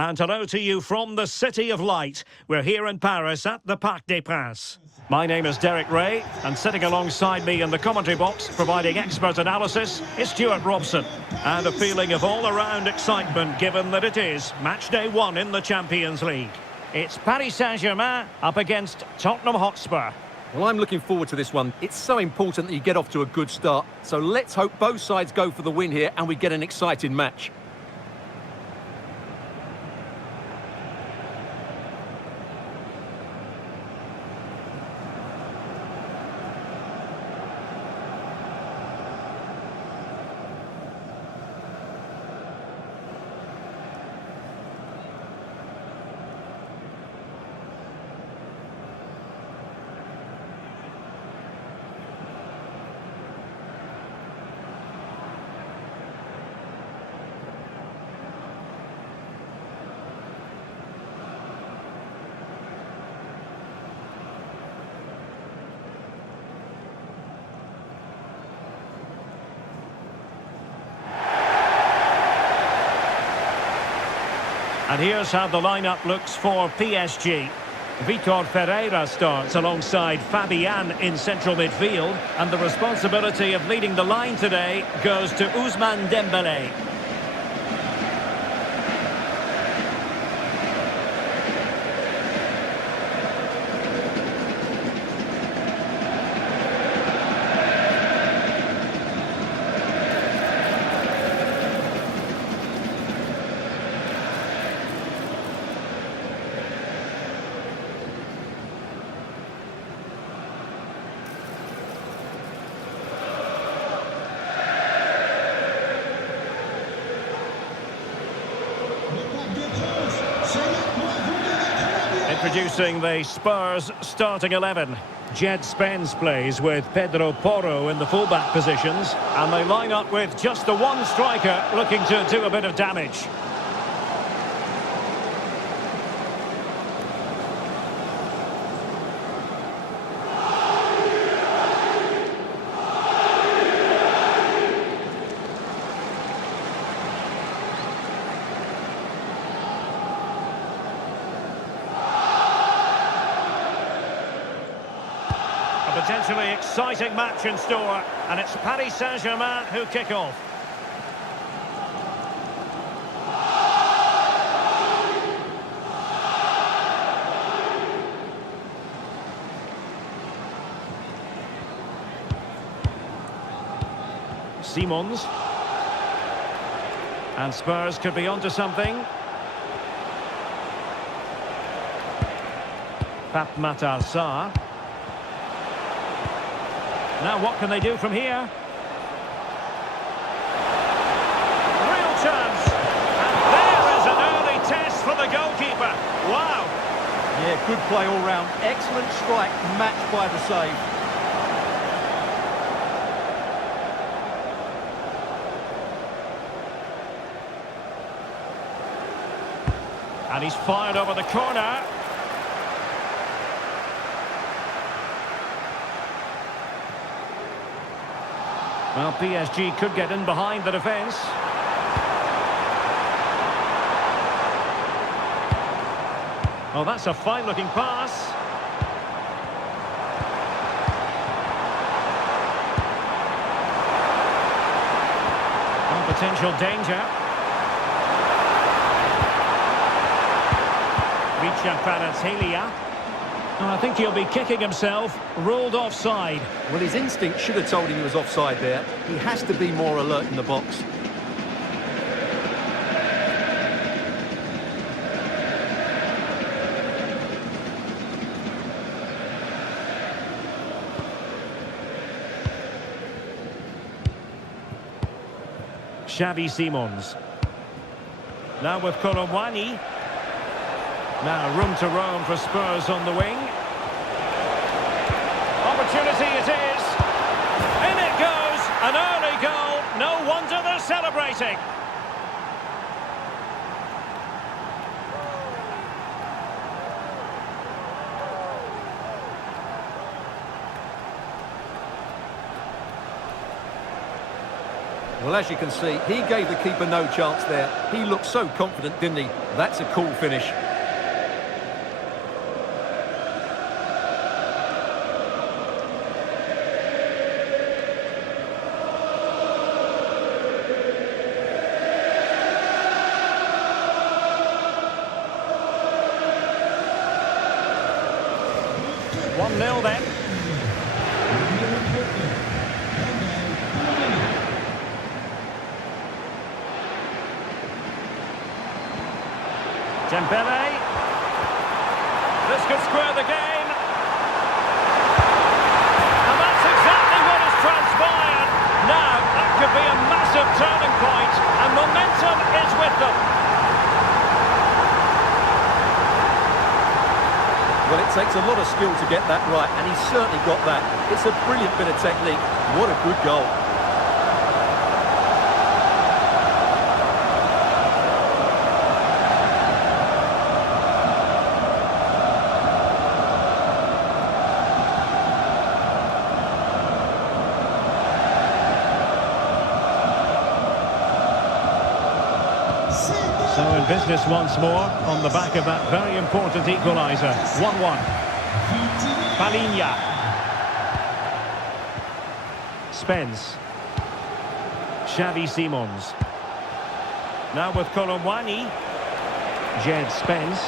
And hello to you from the City of Light. We're here in Paris at the Parc des Princes. My name is Derek Ray, and sitting alongside me in the commentary box, providing expert analysis, is Stuart Robson. And a feeling of all-around excitement, given that it is match day 1 in the Champions League. It's Paris Saint-Germain up against Tottenham Hotspur. Well, I'm looking forward to this one. It's so important that you get off to a good start. So let's hope both sides go for the win here and we get an exciting match. And here's how the lineup looks for PSG. Vitor Ferreira starts alongside Fabian in central midfield, and the responsibility of leading the line today goes to Ousmane Dembele. Introducing the Spurs starting 11. Jed Spence plays with Pedro Porro in the fullback positions, and they line up with just the one striker looking to do a bit of damage. A potentially exciting match in store, and it's Paris Saint-Germain who kick off. Simons. And Spurs could be onto something. Pape Matar Sarr. Now what can they do from here? Real chance! And there is an early test for the goalkeeper. Wow! Yeah, good play all round. Excellent strike, matched by the save. And he's fired over the corner. Well, PSG could get in behind the defence. Oh, that's a fine-looking pass. Oh, potential danger. Richardlison. Oh, I think he'll be kicking himself. Ruled offside. Well, his instinct should have told him he was offside there. He has to be more alert in the box. Xavi Simons. Now with Colomwani. Now room to roam for Spurs on the wing. Opportunity it is. In it goes. An early goal. No wonder they're celebrating. Well, as you can see, he gave the keeper no chance there. He looked so confident, didn't he? That's a cool finish. One 0 then. Dembele. This could square the game. And that's exactly what has transpired. Now, that could be a massive turning point, and momentum is with them. Well, it takes a lot of skill to get that right, and he's certainly got that. It's a brilliant bit of technique. What a good goal. So in business once more, on the back of that very important equaliser. 1-1. Palinha. Spence. Xavi Simons. Now with Colomwani. Jed Spence.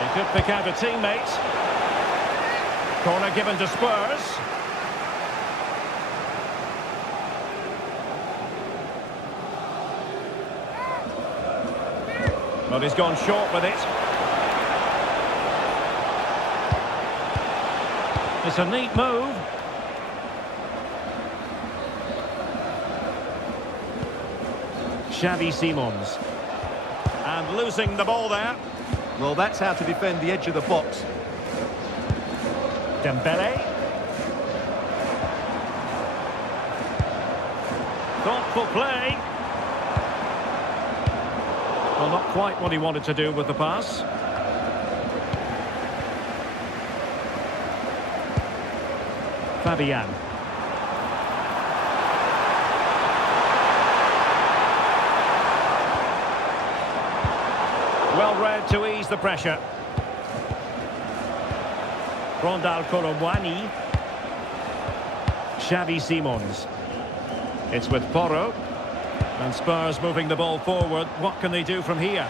He could pick out a teammate. Corner given to Spurs. But he's gone short with it. It's a neat move. Xavi Simons. And losing the ball there. Well, that's how to defend the edge of the box. Dembele. Thoughtful play. Well, not quite what he wanted to do with the pass. Fabian. Well read to ease the pressure. Rondal Colomwani. Xavi Simons. It's with Porro. And Spurs moving the ball forward. What can they do from here?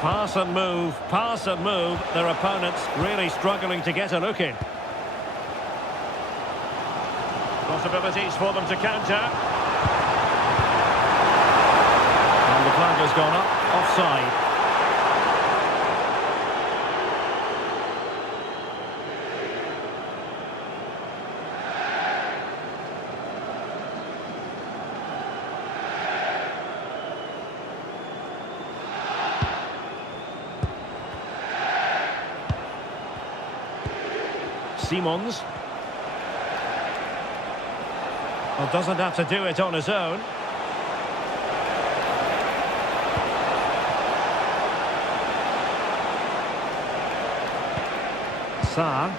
Pass and move, pass and move. Their opponents really struggling to get a look in. Possibilities for them to counter. And the flag has gone up, offside. Simons. Well, doesn't have to do it on his own. Sarr.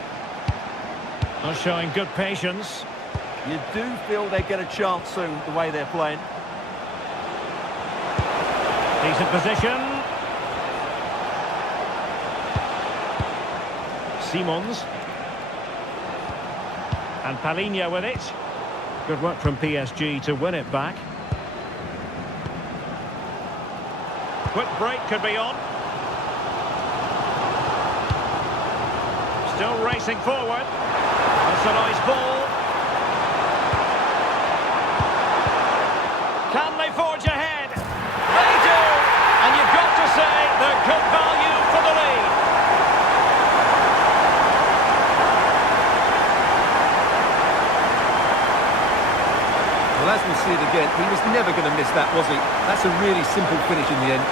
Not showing good patience. You do feel they get a chance soon, the way they're playing. Decent position. Simons. And Palinha with it. Good work from PSG to win it back. Quick break could be on. Still racing forward. That's a nice ball. Can they forge ahead? They do! And you've got to say they're good value for the lead. Well, as we see it again, he was never going to miss that, was he? That's a really simple finish in the end.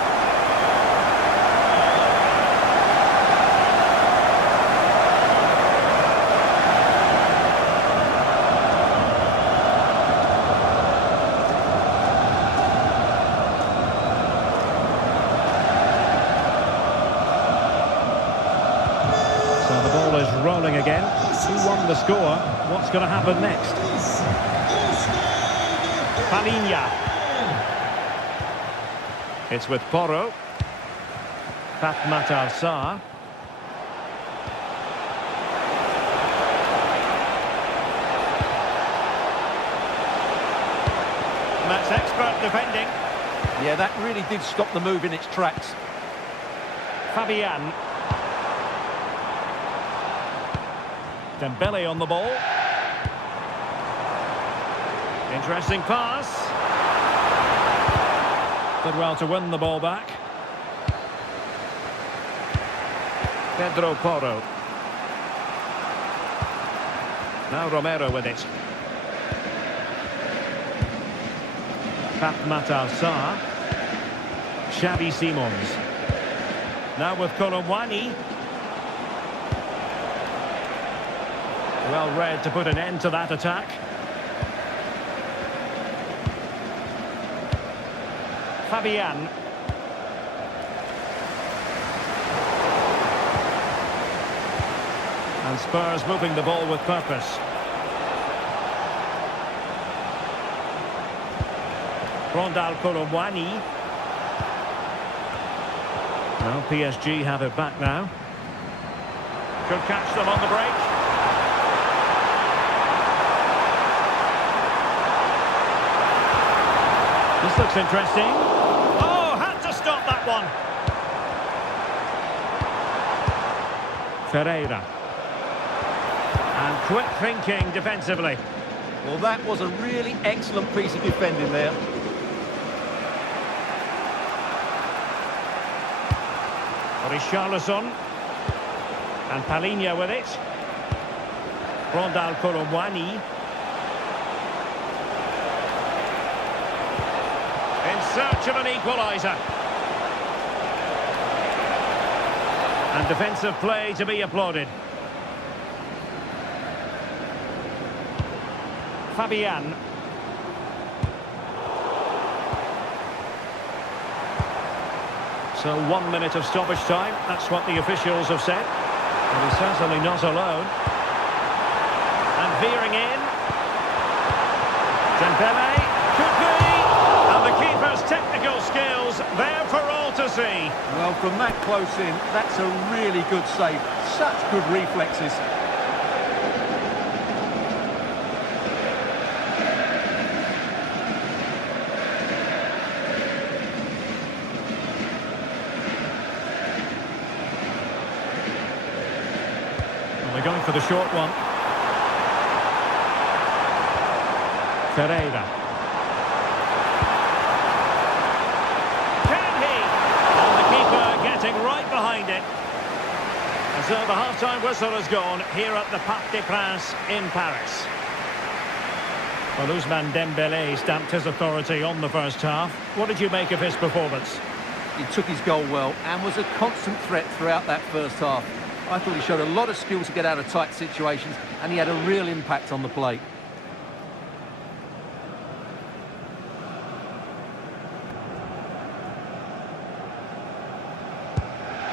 So the ball is rolling again. Who won the score? What's going to happen next? Palinha. It's with Porro. Fatmatar Sarr. That's expert defending. Yeah, that really did stop the move in its tracks. Fabian. Dembele on the ball. Interesting pass. Did well to win the ball back. Pedro Porro. Now Romero with it. Fatmatar Sarr. Xavi Simons. Now with Kolomwani. Well read to put an end to that attack. Fabian. And Spurs moving the ball with purpose. Rondal Kolomwani. Well, PSG have it back now. Could catch them on the break. This looks interesting. Oh, had to stop that one. Ferreira. And quick thinking defensively. Well, that was a really excellent piece of defending there. Richardlison. And Palinha with it. Rondal Kolomwani. In search of an equaliser. And defensive play to be applauded. Fabian. So 1 minute of stoppage time. That's what the officials have said. And he's certainly not alone. And veering in. Dembele. Could be. And the keeper's technical skills there for all to see. Well, from that close in, that's a really good save. Such good reflexes. They're going for the short one. Ferreira. Can he? And the keeper getting right behind it. And so the half-time whistle has gone here at the Parc des Princes in Paris. Well, Ousmane Dembele stamped his authority on the first half. What did you make of his performance? He took his goal well and was a constant threat throughout that first half. I thought he showed a lot of skill to get out of tight situations, and he had a real impact on the plate.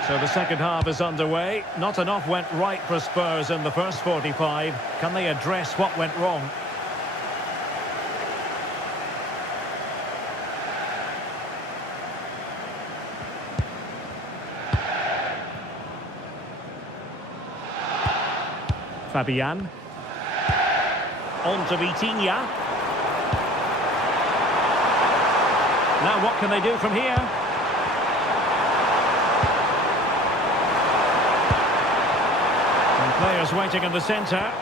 So the second half is underway. Not enough went right for Spurs in the first 45. Can they address what went wrong? Fabian. On to Vitinha. Now what can they do from here? And players waiting in the centre.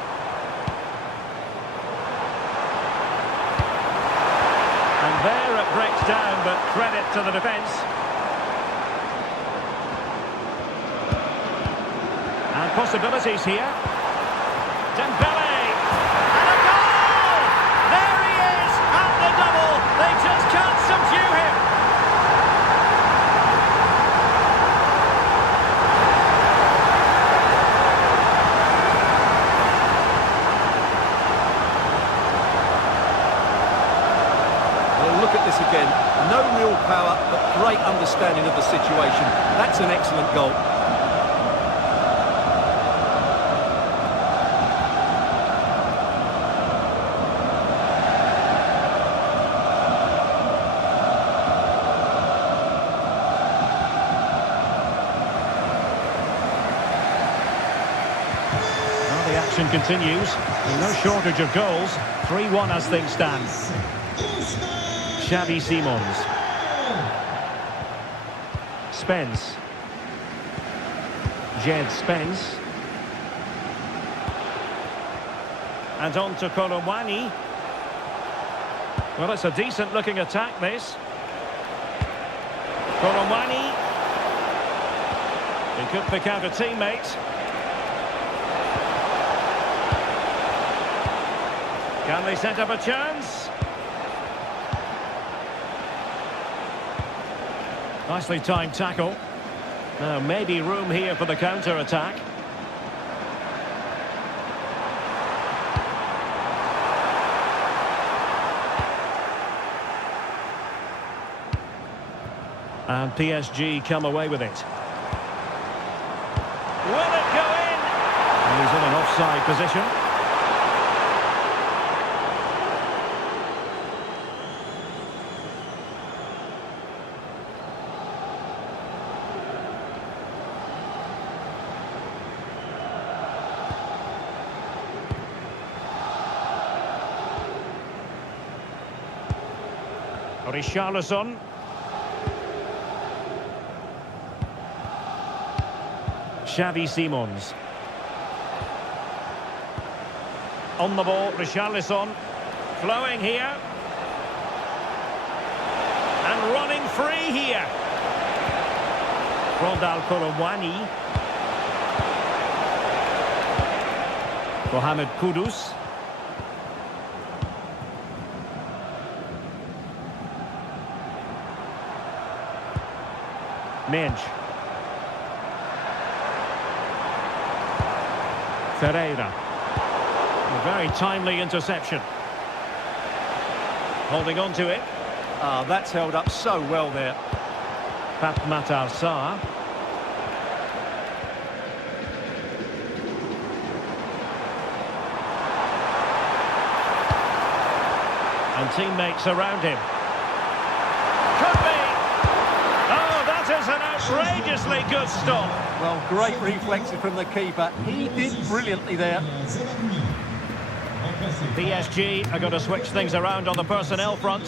And there it breaks down, but credit to the defence. And possibilities here. Dembele! And a goal! There he is at the double. They just can't subdue him. Well, look at this again. No real power, but great understanding of the situation. That's an excellent goal. action continues. And no shortage of goals. 3-1 as things stand. Xavi Simons. Spence. Jed Spence. And on to Kolomwani. Well, it's a decent-looking attack, this. Kolomwani. He could pick out a teammate. Can they set up a chance? Nicely timed tackle. Now, maybe room here for the counter-attack. And PSG come away with it. Will it go in? And he's in an offside position. Richarlison. Xavi Simons. On the ball, Richarlison. Flowing here. And running free here. Rondal Kolomwani. Mohamed Kudus. Mensch. Ferreira. A very timely interception. Holding on to it. Ah, that's held up so well there. Pape Matar Sarr. And teammates around him. Could be! Oh, that is an outrageously good stop. Well, great reflexes from the keeper. He did brilliantly there. PSG are going to switch things around on the personnel front.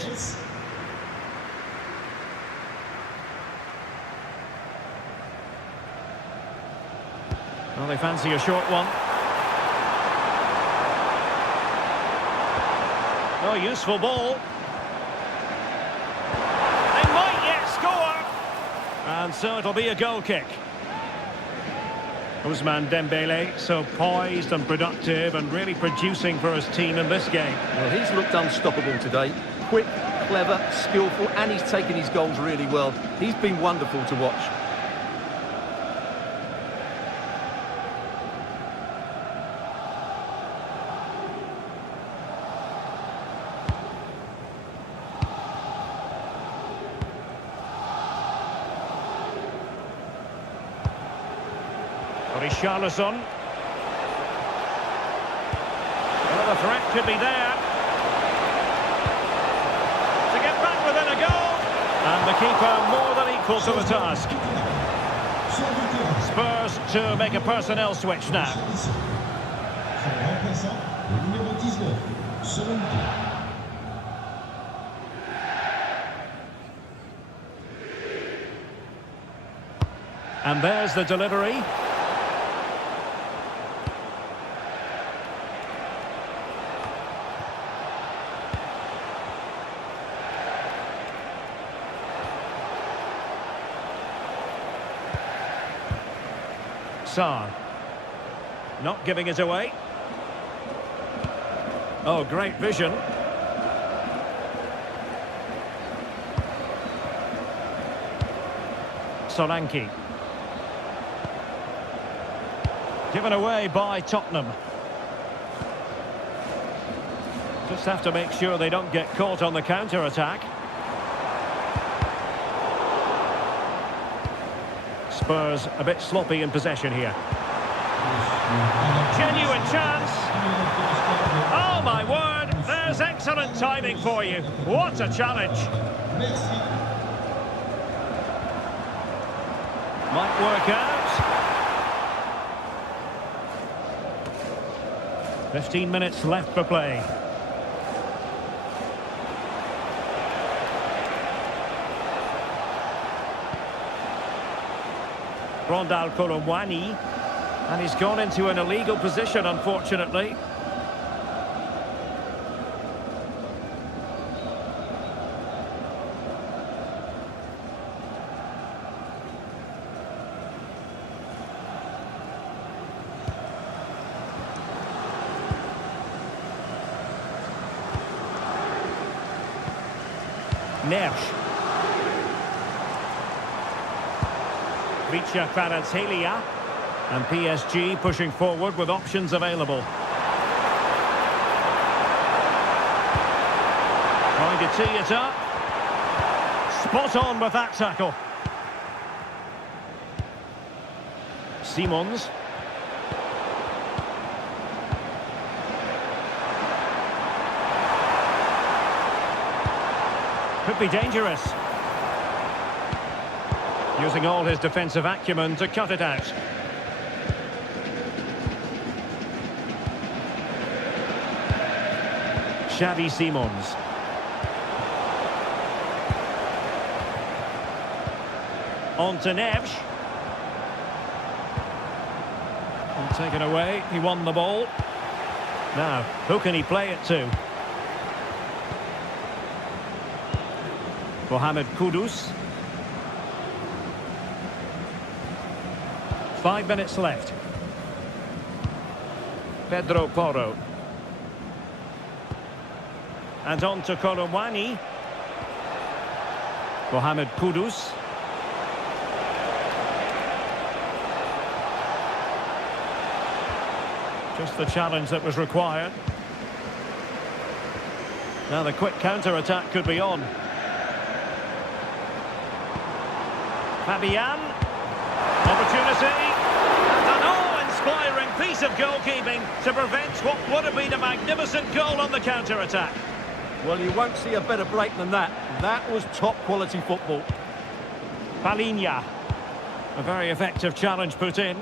Well, they fancy a short one. Oh, useful ball. They might yet score. And so it'll be a goal kick. Ousmane Dembele, so poised and productive and really producing for his team in this game. Well, he's looked unstoppable today. Quick, clever, skillful, and he's taken his goals really well. He's been wonderful to watch. Richarlison. Well, the threat could be there. To get back within a goal. And the keeper more than equal to the task. Spurs to make a personnel switch now. And there's the delivery. Sarr. Not giving it away. Oh, great vision. Solanke. Given away by Tottenham. Just have to make sure they don't get caught on the counter-attack. Spurs a bit sloppy in possession here. Genuine chance. Oh my word, there's excellent timing for you. What a challenge. Might work out. 15 minutes left for play. Rondal Kolomwani, and he's gone into an illegal position, unfortunately. Nersch. Kvaratskhelia, and PSG pushing forward with options available. Trying to tee it up. Spot on with that tackle. Simons. Could be dangerous. Using all his defensive acumen to cut it out. Xavi Simons. On to Neves. And taken away, he won the ball. Now, who can he play it to? Mohamed Kudus. 5 minutes left. Pedro Porro. And on to Kolomwani. Mohamed Kudus. Just the challenge that was required. Now the quick counter-attack could be on. Fabian. Opportunity. And an awe-inspiring piece of goalkeeping to prevent what would have been a magnificent goal on the counter-attack. Well, you won't see a better break than that. That was top-quality football. Palinha. A very effective challenge put in.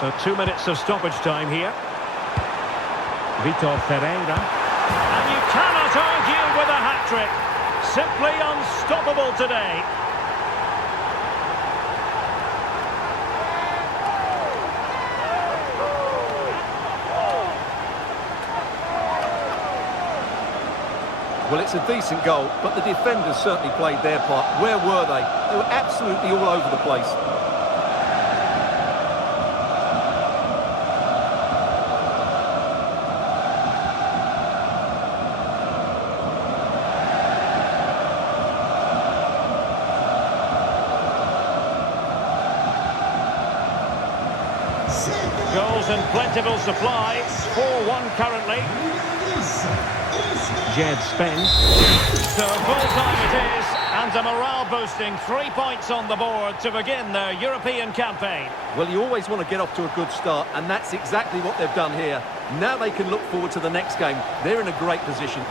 So 2 minutes of stoppage time here. Vitor Ferreira. And you cannot argue with a hat-trick. Simply unstoppable today. Well, it's a decent goal, but the defenders certainly played their part. Where were they? They were absolutely all over the place. Goals in plentiful supply. 4-1 currently. Jed Spence. So full-time it is, and a morale-boosting 3 points on the board to begin their European campaign. Well, you always want to get off to a good start, and that's exactly what they've done here. Now they can look forward to the next game. They're in a great position.